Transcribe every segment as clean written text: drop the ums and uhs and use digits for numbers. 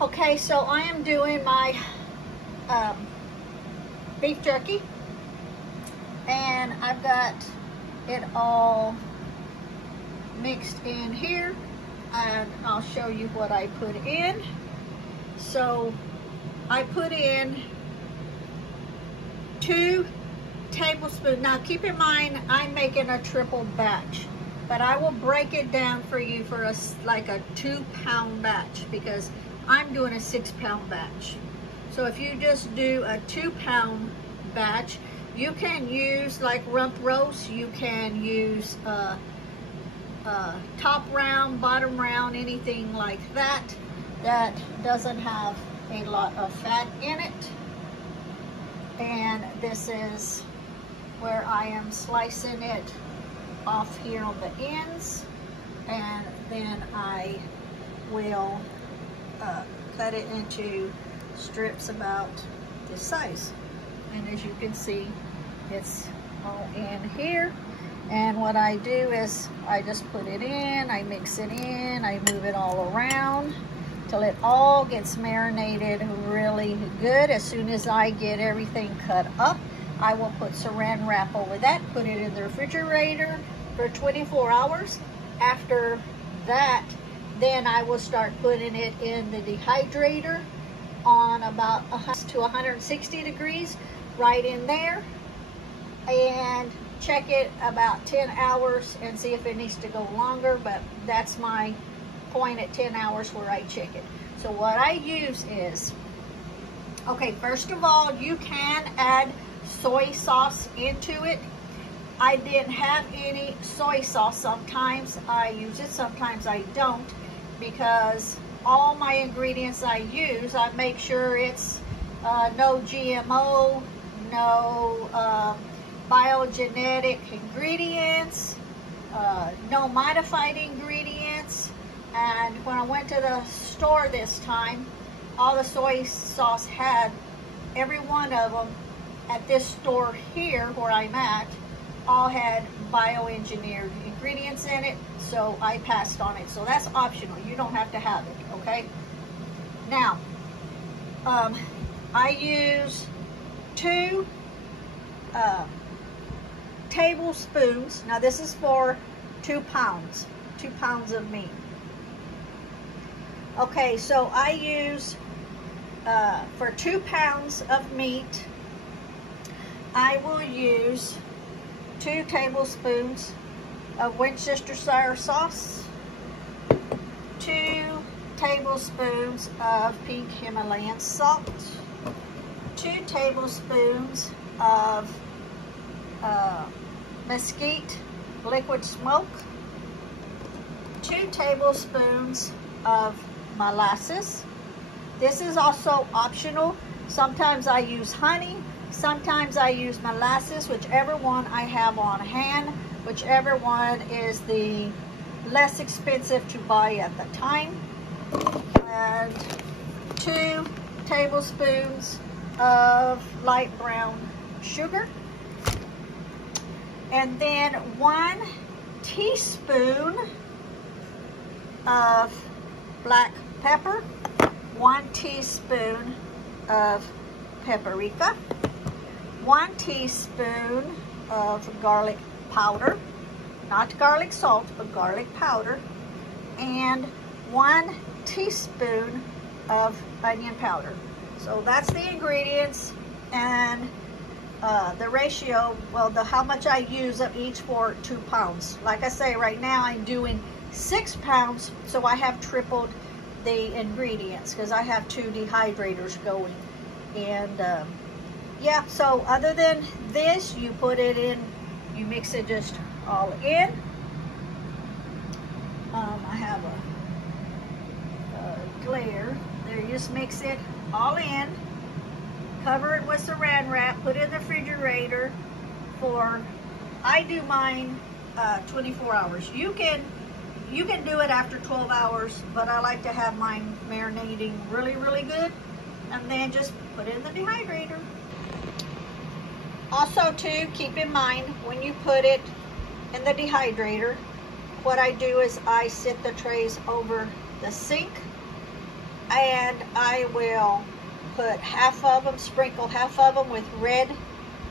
Okay, so I am doing my beef jerky, and I've got it all mixed in here, and I'll show you what I put in. So I put in 2 tablespoons. Now keep in mind, I'm making a triple batch, but I will break it down for you for like a 2-pound batch, because I'm doing a 6-pound batch. So if you just do a 2-pound batch, you can use like rump roast, you can use top round, bottom round, anything like that that doesn't have a lot of fat in it. And this is where I am slicing it off here on the ends, and then I will cut it into strips about this size. And as you can see, it's all in here. And what I do is I just put it in, I mix it in, I move it all around till it all gets marinated really good. As soon as I get everything cut up, I will put saran wrap over that, put it in the refrigerator for 24 hours. After that, then I will start putting it in the dehydrator on about 100 to 160 degrees, right in there, and check it about 10 hours and see if it needs to go longer, but that's my point at 10 hours where I check it. So what I use is, okay, first of all, you can add soy sauce into it. I didn't have any soy sauce. Sometimes I use it, sometimes I don't, because all my ingredients I use, I make sure it's no GMO, no biogenetic ingredients, no modified ingredients. And when I went to the store this time, all the soy sauce had, every one of them at this store here where I'm at, all had bioengineered ingredients in it, so I passed on it. So that's optional, you don't have to have it, okay? Now, I use 2 tablespoons. Now this is for 2 pounds of meat. Okay, so I use, for 2 pounds of meat, I will use 2 tablespoons of Worcestershire sauce, 2 tablespoons of pink Himalayan salt, 2 tablespoons of mesquite liquid smoke, 2 tablespoons of molasses. This is also optional. Sometimes I use honey, sometimes I use molasses, whichever one I have on hand, whichever one is the less expensive to buy at the time. And 2 tablespoons of light brown sugar. And then 1 teaspoon of black pepper, 1 teaspoon of paprika, 1 teaspoon of garlic powder, not garlic salt, but garlic powder, and 1 teaspoon of onion powder. So that's the ingredients, and the ratio, well, how much I use of each for 2 pounds. Like I say, right now I'm doing 6 pounds, so I have tripled the ingredients because I have 2 dehydrators going. And yeah, so other than this, you put it in, you mix it just all in. I have a glare there. You just mix it all in, cover it with saran wrap, put it in the refrigerator for, I do mine 24 hours. You can do it after 12 hours, but I like to have mine marinating really, really good, and then just put it in the dehydrator. Also too, keep in mind, when you put it in the dehydrator, what I do is I sit the trays over the sink and I will put half of them, sprinkle half of them with red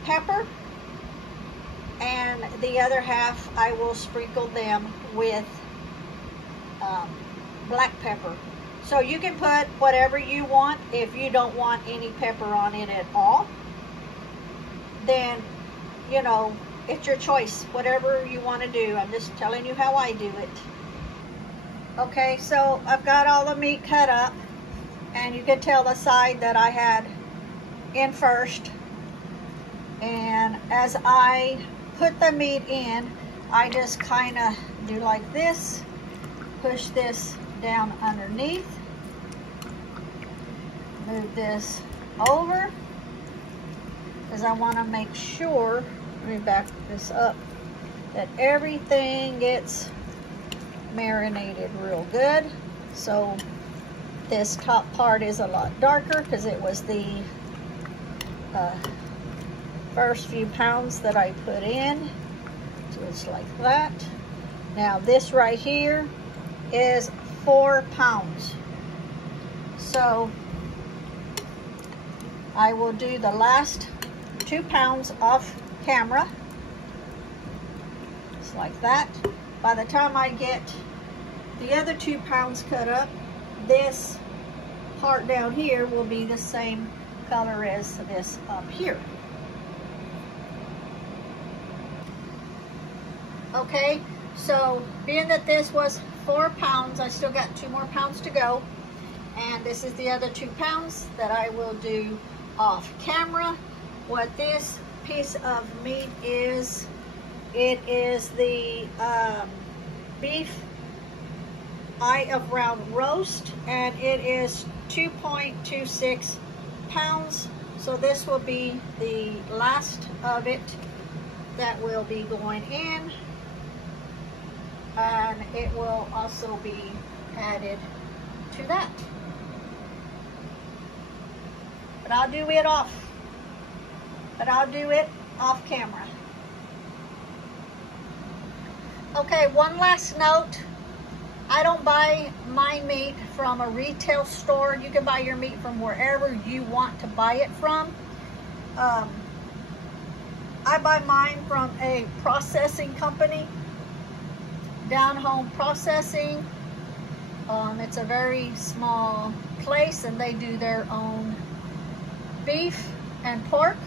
pepper, and the other half I will sprinkle them with black pepper. So you can put whatever you want. If you don't want any pepper on it at all, then, you know, it's your choice, whatever you want to do. I'm just telling you how I do it. Okay, so I've got all the meat cut up, and you can tell the side that I had in first. And as I put the meat in, I just kind of do like this, push this down underneath, move this over, because I want to make sure, let me back this up, that everything gets marinated real good. So this top part is a lot darker because it was the first few pounds that I put in. So it's like that. Now this right here is 4 pounds. So I will do the last 2 pounds off camera. Just like that. By the time I get the other 2 pounds cut up, this part down here will be the same color as this up here. Okay, so being that this was 4 pounds, I still got 2 more pounds to go. And this is the other 2 pounds that I will do off camera. What this piece of meat is, it is the beef eye of round roast, and it is 2.26 pounds. So this will be the last of it that will be going in, and it will also be added to that. But I'll do it off camera. Okay, one last note. I don't buy my meat from a retail store. You can buy your meat from wherever you want to buy it from. I buy mine from a processing company, Down Home Processing. It's a very small place, and they do their own beef and pork,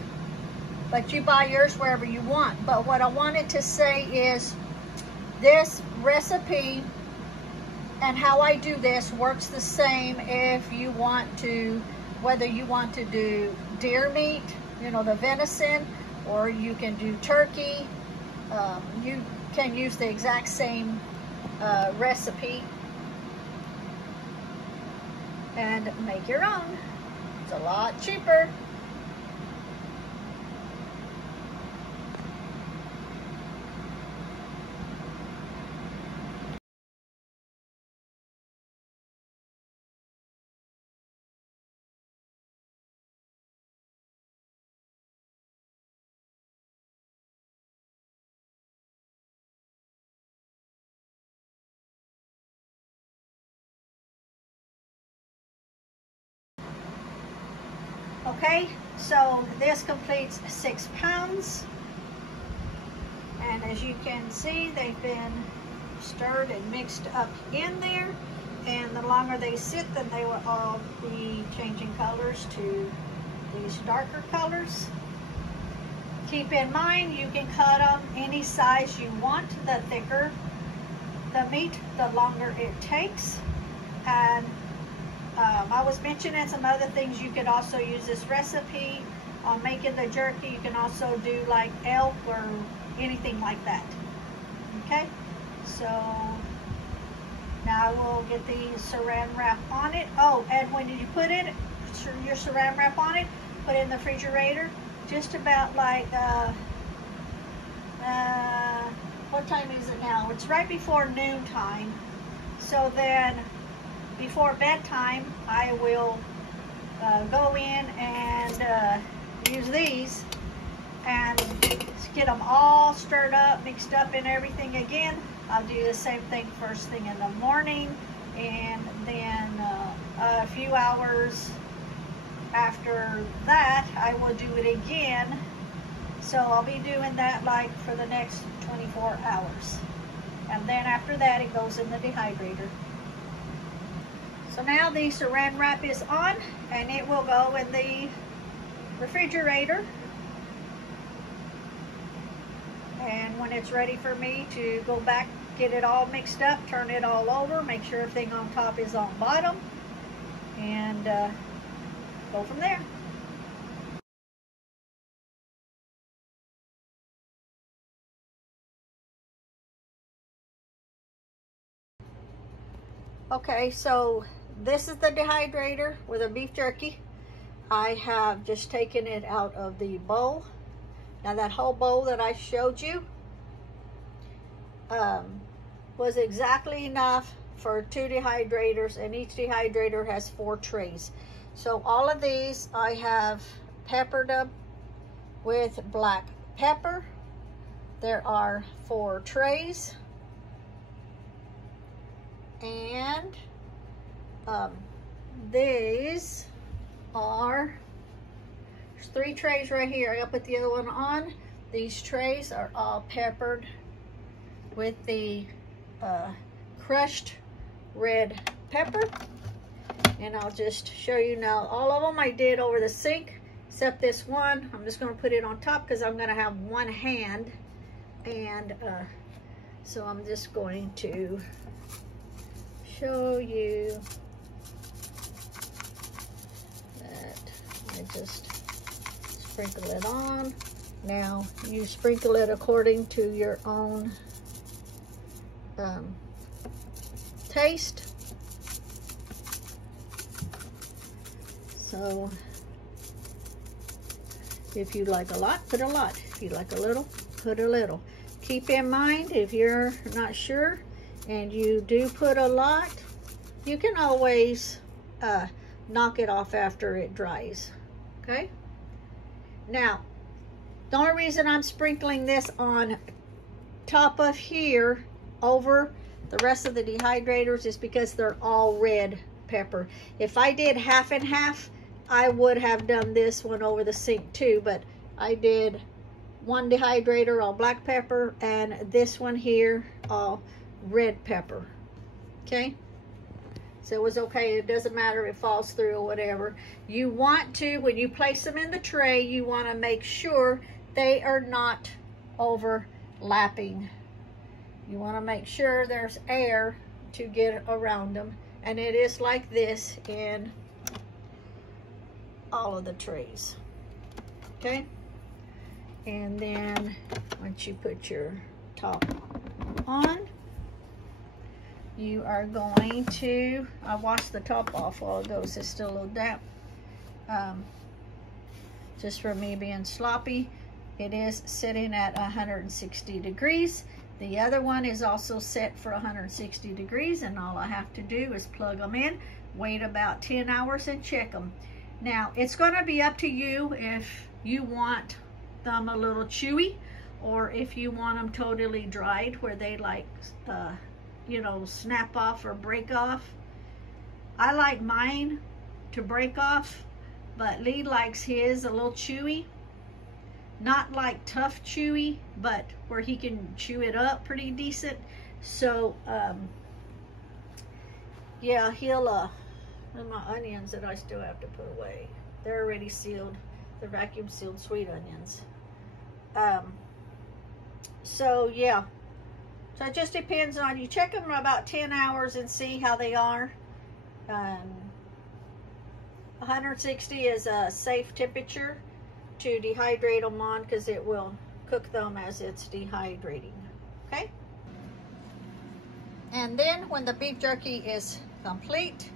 but you buy yours wherever you want. But what I wanted to say is this recipe and how I do this works the same if you want to, whether you want to do deer meat, you know, the venison, or you can do turkey. You can use the exact same recipe and make your own. It's a lot cheaper. Okay, so this completes 6 pounds, and as you can see, they've been stirred and mixed up in there, and the longer they sit, then they will all be changing colors to these darker colors. Keep in mind, you can cut them any size you want. The thicker the meat, the longer it takes. And I was mentioning some other things. You could also use this recipe on making the jerky. You can also do like elk or anything like that. Okay, so now I will get the saran wrap on it. Oh, and when you put it, your saran wrap on it, put it in the refrigerator just about like what time is it now? It's right before noon time. So then before bedtime, I will go in and use these and get them all stirred up, mixed up and everything again. I'll do the same thing first thing in the morning, and then a few hours after that I will do it again. So I'll be doing that like for the next 24 hours. And then after that it goes in the dehydrator. So now the saran wrap is on and it will go in the refrigerator. And when it's ready for me to go back, get it all mixed up, turn it all over, make sure everything on top is on bottom, and go from there. Okay, so this is the dehydrator with a beef jerky. I have just taken it out of the bowl. Now that whole bowl that I showed you was exactly enough for 2 dehydrators, and each dehydrator has 4 trays. So all of these I have peppered them with black pepper. There are 4 trays, and these are, there's 3 trays right here. I'll put the other one on. These trays are all peppered with the crushed red pepper. And I'll just show you now. All of them I did over the sink, except this one. I'm just going to put it on top because I'm going to have one hand. And so I'm just going to show you that I just sprinkle it on. Now you sprinkle it according to your own taste. So if you like a lot, put a lot. If you like a little, put a little. Keep in mind, if you're not sure and you do put a lot, you can always knock it off after it dries. Okay? Now, the only reason I'm sprinkling this on top of here over the rest of the dehydrators is because they're all red pepper. If I did half and half, I would have done this one over the sink too, but I did one dehydrator all black pepper and this one here all red pepper. Okay, so it was okay. It doesn't matter if it falls through or whatever. You want to, when you place them in the tray, you want to make sure they are not overlapping. You want to make sure there's air to get around them, and it is like this in all of the trays. Okay, and then once you put your top on, you are going to, I washed the top off while ago, so it's still a little damp, just for me being sloppy. It is sitting at 160 degrees. The other one is also set for 160 degrees, and all I have to do is plug them in, wait about 10 hours and check them. Now, it's going to be up to you if you want them a little chewy or if you want them totally dried where they like, you know, snap off or break off. I like mine to break off, but Lee likes his a little chewy. Not like tough chewy, but where he can chew it up pretty decent. So, yeah, he'll, and my onions that I still have to put away. They're already sealed. They're vacuum sealed sweet onions. So, yeah. So it just depends on, you check them about 10 hours and see how they are. 160 is a safe temperature to dehydrate them on because it will cook them as it's dehydrating. Okay? And then when the beef jerky is complete,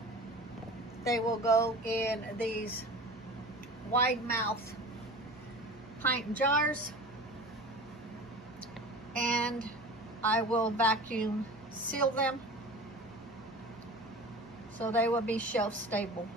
they will go in these wide mouth pint jars, and I will vacuum seal them so they will be shelf stable.